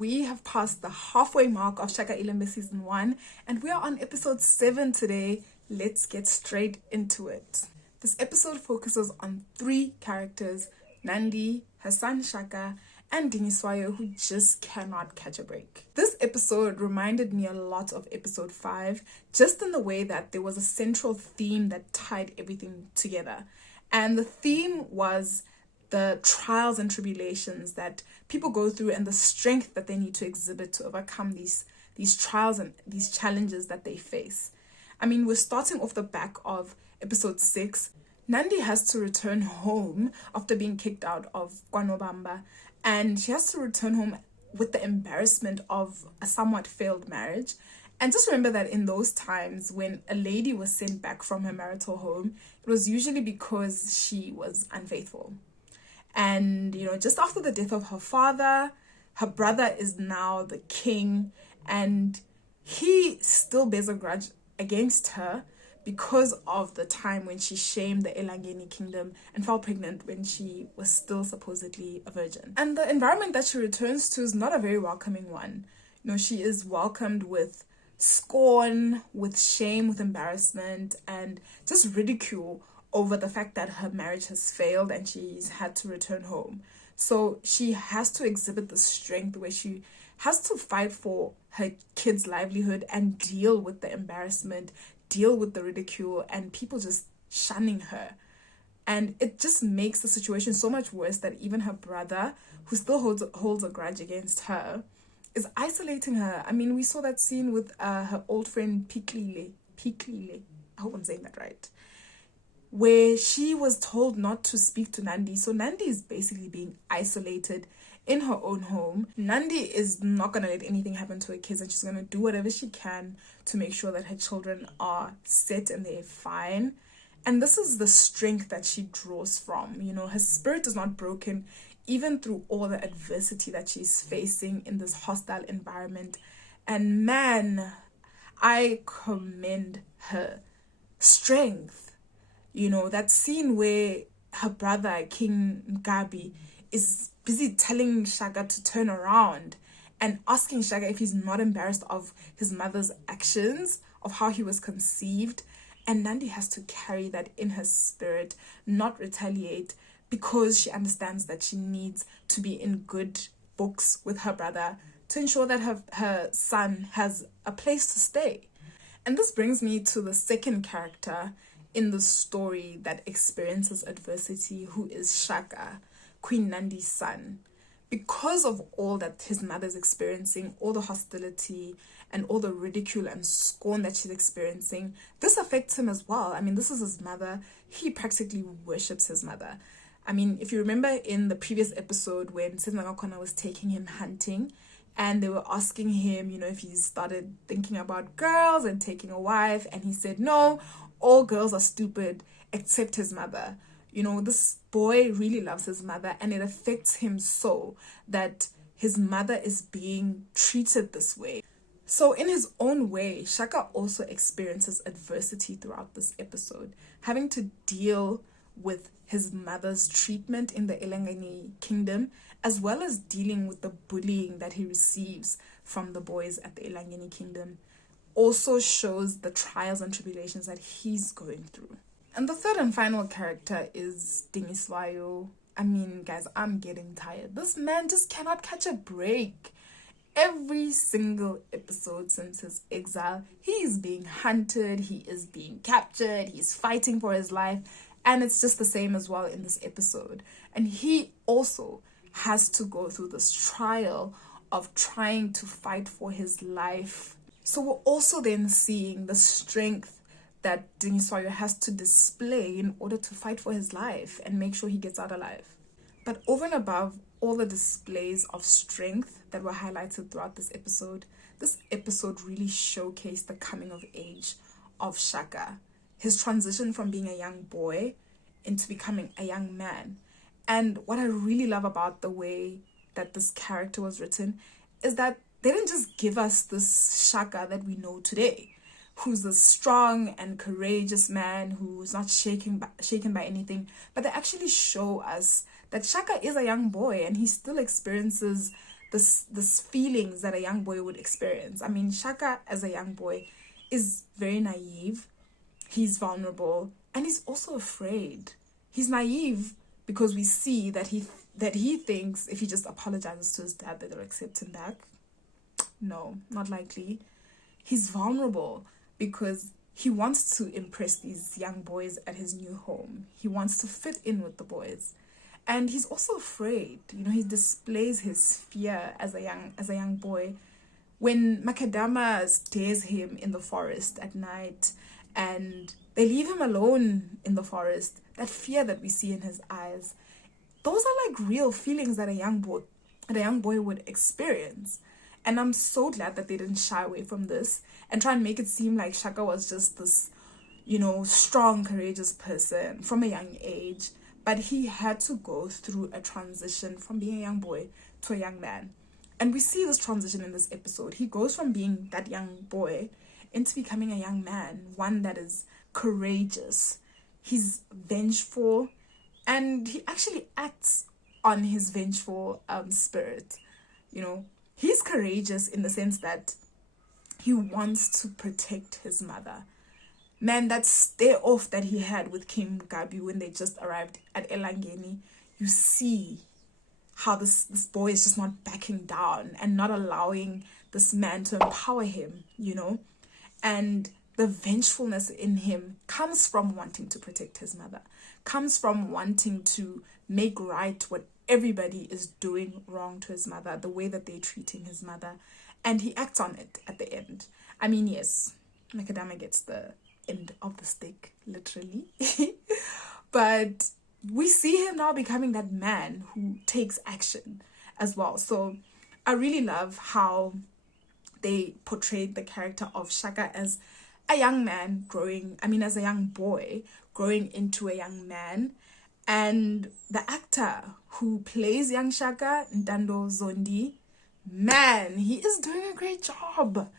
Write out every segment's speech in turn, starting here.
we have passed the halfway mark of Shaka Ilembe season 1, and we are on episode 7 today. Let's get straight into it. This episode focuses on 3 characters: Nandi, her son Shaka, and Dingiswayo, who just cannot catch a break. This episode reminded me a lot of episode 5, just in the way that there was a central theme that tied everything together. And the theme was the trials and tribulations that people go through and the strength that they need to exhibit to overcome these trials and these challenges that they face. I mean, we're starting off the back of episode 6. Nandi has to return home after being kicked out of Kwanobamba, and she has to return home with the embarrassment of a somewhat failed marriage. And just remember that in those times when a lady was sent back from her marital home, it was usually because she was unfaithful. And, just after the death of her father, her brother is now the king, and he still bears a grudge against her because of the time when she shamed the Elangeni kingdom and fell pregnant when she was still supposedly a virgin. And the environment that she returns to is not a very welcoming one. She is welcomed with scorn, with shame, with embarrassment, and just ridicule over the fact that her marriage has failed and she's had to return home. So she has to exhibit the strength where she has to fight for her kids' livelihood and deal with the embarrassment, deal with the ridicule, and people just shunning her. And it just makes the situation so much worse that even her brother, who still holds a grudge against her, is isolating her. I mean, we saw that scene with her old friend Piklile. I hope I'm saying that right. Where she was told not to speak to Nandi. So Nandi is basically being isolated in her own home. Nandi is not going to let anything happen to her kids, and she's going to do whatever she can to make sure that her children are set and they're fine. And this is the strength that she draws from. Her spirit is not broken, even through all the adversity that she's facing in this hostile environment. And man, I commend her strength. That scene where her brother, King Gabi, is busy telling Shaka to turn around and asking Shaka if he's not embarrassed of his mother's actions, of how he was conceived. And Nandi has to carry that in her spirit, not retaliate, because she understands that she needs to be in good books with her brother to ensure that her son has a place to stay. And this brings me to the second character in the story that experiences adversity, who is Shaka, Queen Nandi's son. Because of all that his mother's experiencing, all the hostility and all the ridicule and scorn that she's experiencing, this affects him as well. I mean, this is his mother. He practically worships his mother. I mean, if you remember in the previous episode when kaSenzangakhona was taking him hunting, and they were asking him, if he started thinking about girls and taking a wife, and he said, no, all girls are stupid except his mother. This boy really loves his mother, and it affects him so that his mother is being treated this way. So in his own way, Shaka also experiences adversity throughout this episode, having to deal with his mother's treatment in the Elangeni kingdom, as well as dealing with the bullying that he receives from the boys at the Elangeni kingdom. Also shows the trials and tribulations that he's going through. And the third and final character is Dingiswayo. I mean, guys, I'm getting tired. This man just cannot catch a break. Every single episode since his exile, he is being hunted, he is being captured, he's fighting for his life, and it's just the same as well in this episode. And he also has to go through this trial of trying to fight for his life. So we're also then seeing the strength that Dingiswayo has to display in order to fight for his life and make sure he gets out alive. But over and above all the displays of strength that were highlighted throughout this episode really showcased the coming of age of Shaka, his transition from being a young boy into becoming a young man. And what I really love about the way that this character was written is that they didn't just give us this Shaka that we know today, who's a strong and courageous man who's not shaken by anything, but they actually show us that Shaka is a young boy and he still experiences this feelings that a young boy would experience. I mean, Shaka as a young boy is very naive, he's vulnerable, and he's also afraid. He's naive because we see that he thinks if he just apologizes to his dad that they'll accept him back. No, not likely. He's vulnerable because he wants to impress these young boys at his new home. He wants to fit in with the boys. And he's also afraid. You know, he displays his fear as a young boy when Makadama stares him in the forest at night and they leave him alone in the forest. That fear that we see in his eyes, those are like real feelings that a young boy would experience. And I'm so glad that they didn't shy away from this and try and make it seem like Shaka was just this, you know, strong, courageous person from a young age. But he had to go through a transition from being a young boy to a young man. And we see this transition in this episode. He goes from being that young boy into becoming a young man, one that is courageous. He's vengeful, and he actually acts on his vengeful spirit. You know, he's courageous in the sense that he wants to protect his mother. Man, that stare off that he had with King Mugabe when they just arrived at Elangeni, you see how this boy is just not backing down and not allowing this man to empower him, you know. And the vengefulness in him comes from wanting to protect his mother, comes from wanting to make right what everybody is doing wrong to his mother, the way that they're treating his mother. And he acts on it at the end. I mean, yes, Makadama gets the end of the stick, literally. But we see him now becoming that man who takes action as well. So I really love how they portrayed the character of Shaka as a young man as a young boy growing into a young man. And the actor who plays young Shaka, Ntando Zondi, man, he is doing a great job.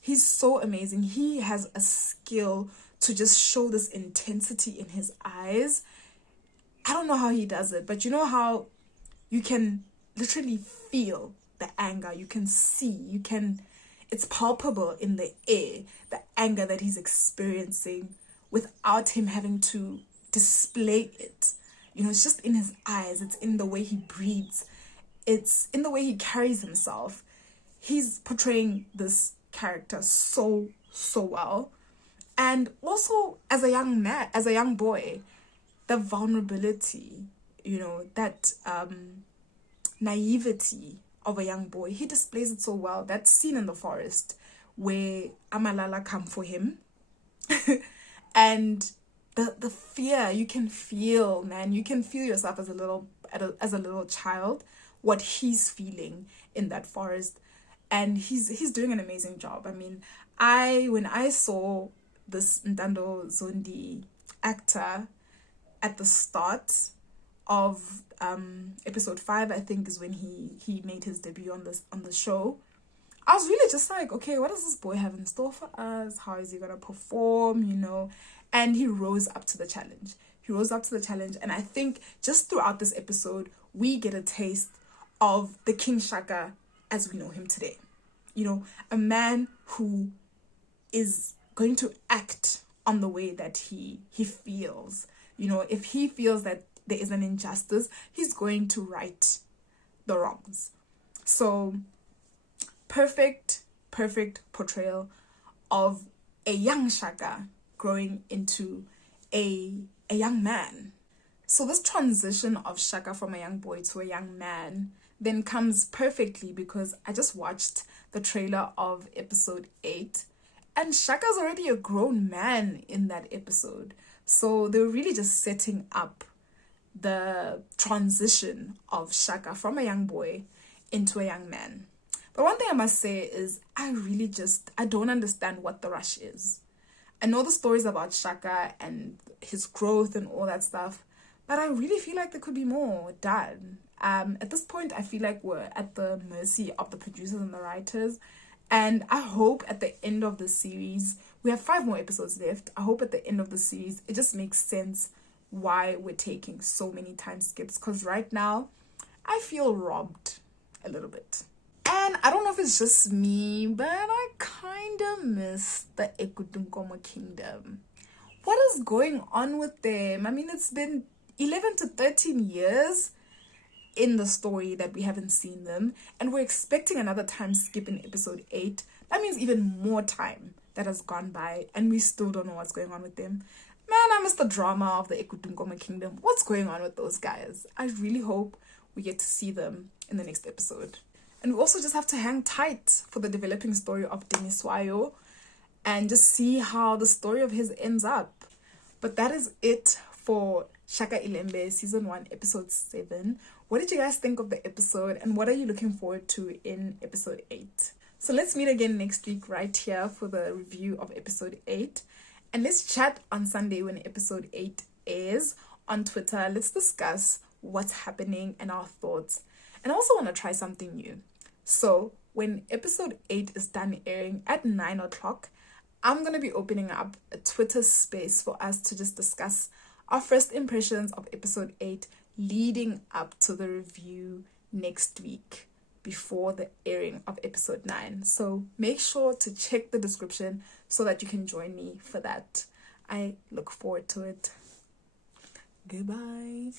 He's so amazing. He has a skill to just show this intensity in his eyes. I don't know how he does it, but you know how you can literally feel the anger. You can see, it's palpable in the air, the anger that he's experiencing without him having to display it. You know, it's just in his eyes. It's in the way he breathes. It's in the way he carries himself. He's portraying this character so well. And also as a young boy, the vulnerability, you know, that naivety of a young boy, he displays it so well. That scene in the forest where Amalala come for him and the fear, you can feel, man, you can feel yourself as a little child, what he's feeling in that forest. And he's doing an amazing job. I mean, when I saw this Ntando Zondi actor at the start of episode 5, I think is when he made his debut on the show, I was really just like, okay, what does this boy have in store for us? How is he gonna perform, you know? And he rose up to the challenge. And I think just throughout this episode, we get a taste of the King Shaka as we know him today. You know, a man who is going to act on the way that he feels. You know, if he feels that there is an injustice, he's going to right the wrongs. So perfect portrayal of a young Shaka growing into a young man. So this transition of Shaka from a young boy to a young man then comes perfectly because I just watched the trailer of episode 8 and Shaka's already a grown man in that episode. So they were really just setting up the transition of Shaka from a young boy into a young man. But one thing I must say is I don't understand what the rush is. I know the stories about Shaka and his growth and all that stuff, but I really feel like there could be more done. At this point, I feel like we're at the mercy of the producers and the writers. And I hope at the end of the series, we have 5 more episodes left. I hope at the end of the series, it just makes sense why we're taking so many time skips. Because right now, I feel robbed a little bit. And I don't know if it's just me, but I kind of miss the Ekutunkomo Kingdom. What is going on with them? I mean, it's been 11 to 13 years in the story that we haven't seen them, and we're expecting another time skip in episode 8. That means even more time that has gone by, and we still don't know what's going on with them. Man, I miss the drama of the Ekutunkomo Kingdom. What's going on with those guys? I really hope we get to see them in the next episode. And we also just have to hang tight for the developing story of Deniswayo and just see how the story of his ends up. But that is it for Shaka Ilembe season 1 episode 7. What did you guys think of the episode, and what are you looking forward to in episode 8? So let's meet again next week right here for the review of episode 8. And let's chat on Sunday when episode 8 airs on Twitter. Let's discuss what's happening and our thoughts. And I also want to try something new. So when episode 8 is done airing at 9 o'clock, I'm going to be opening up a Twitter space for us to just discuss our first impressions of episode 8 leading up to the review next week before the airing of episode 9. So make sure to check the description so that you can join me for that. I look forward to it. Goodbye.